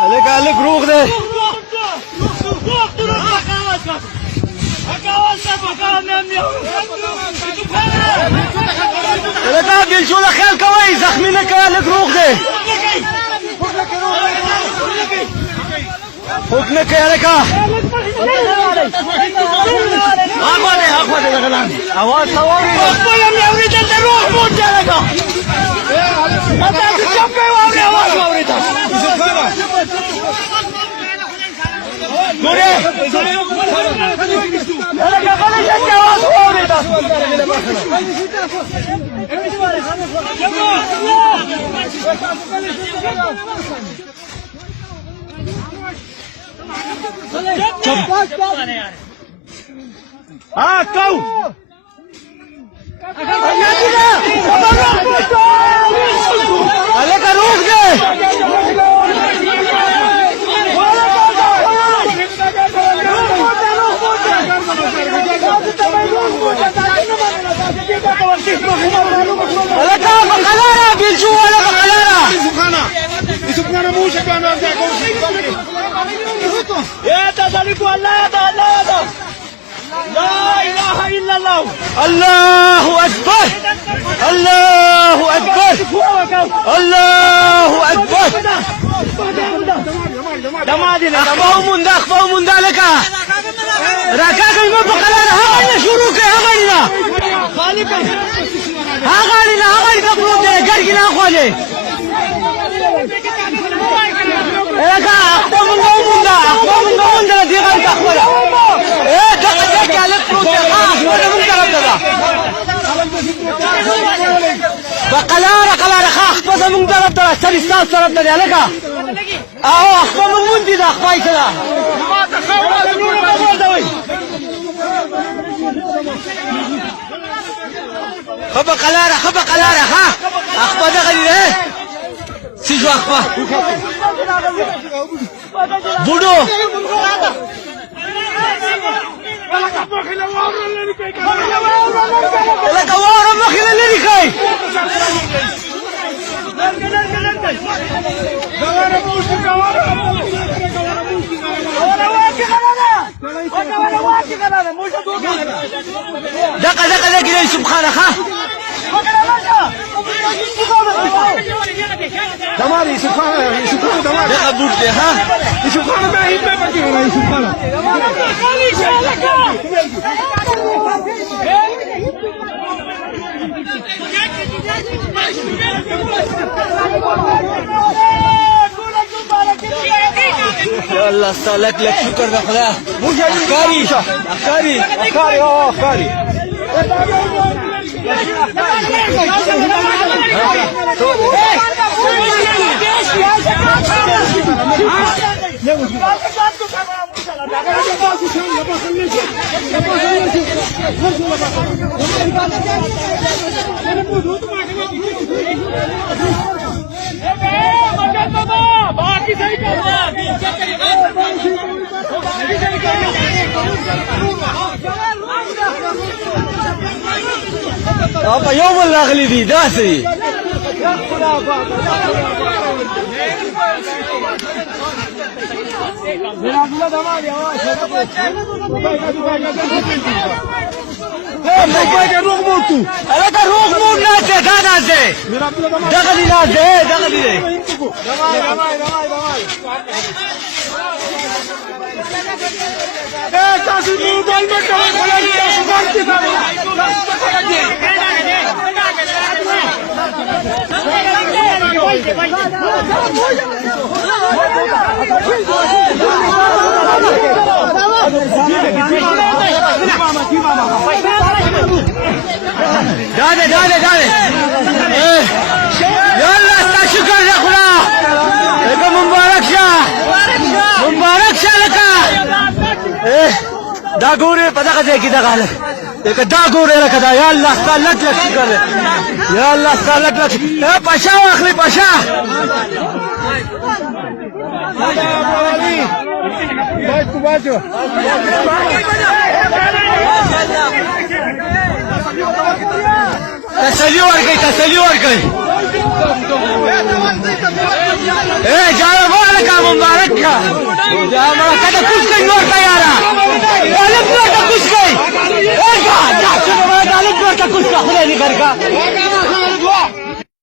الک روغ دی الکا بیلچو د خیال کوئ زخمی نه کوئ الک روغ دی خوک نه کوئ الکا اخوا دی دغه لاندې اواز ته واورېده خپله مې اورېدل د روغ موټ دی الکا تاسو چپ کوئ واورې اواز واورېده ګورې الکا غلی شه چې اواز واورېده ها کو الکا روغ دی الکا بقلاره بیلچو ولا بقلاره يسبخانا مو شكانا يا تذلك الله يا الله لا اله الا الله الله اكبر الله اكبر الله اكبر اخفاو من ذلك راكاك ما بقلاره هغه شروع کوي هغه نه کپلو دې ګرګینا خوله الکا اخفاو من دې غل تخوله دغه کاله پروت دی خپل من طرف ده بقلاره خپل من طرف ده سرستان طرف ده الکا او خپل من دي ده خپای سره ما ته خبا قلاره ها اخبا دغه دی سيجو اخبا بودو لك واره مخيله لري کوي دقه كده سبحانه ها دماري سبحانه دماري دقه بوت دي ها سبحانه ما هي ما بتجي سبحانه يا الله صالك لك شكر يا خدا افكاري باقي सही करना आप يوم الاغلي دي داسي روغ موتو الکا روغ موت ناسه دا ناسه دغلی ناسه دغلی دی تاسو موبایل مکوئ خلک تاسو ورته داده يلا استا شكر يا خلا لك مبارك لك دا ګوره په دغه ځای کې دغه حالت دا ګوره لکه دا یا الله ستا لک شکر یا الله ستا لک پاشا واخلئ پاشا تسلی ورکړئ جانب والے کا مبارک त्याचा कुस्कई जोडता यारा अलग जोडता कुस्कई जा जा चलो अलग जोडता कुस्का खुले निकर का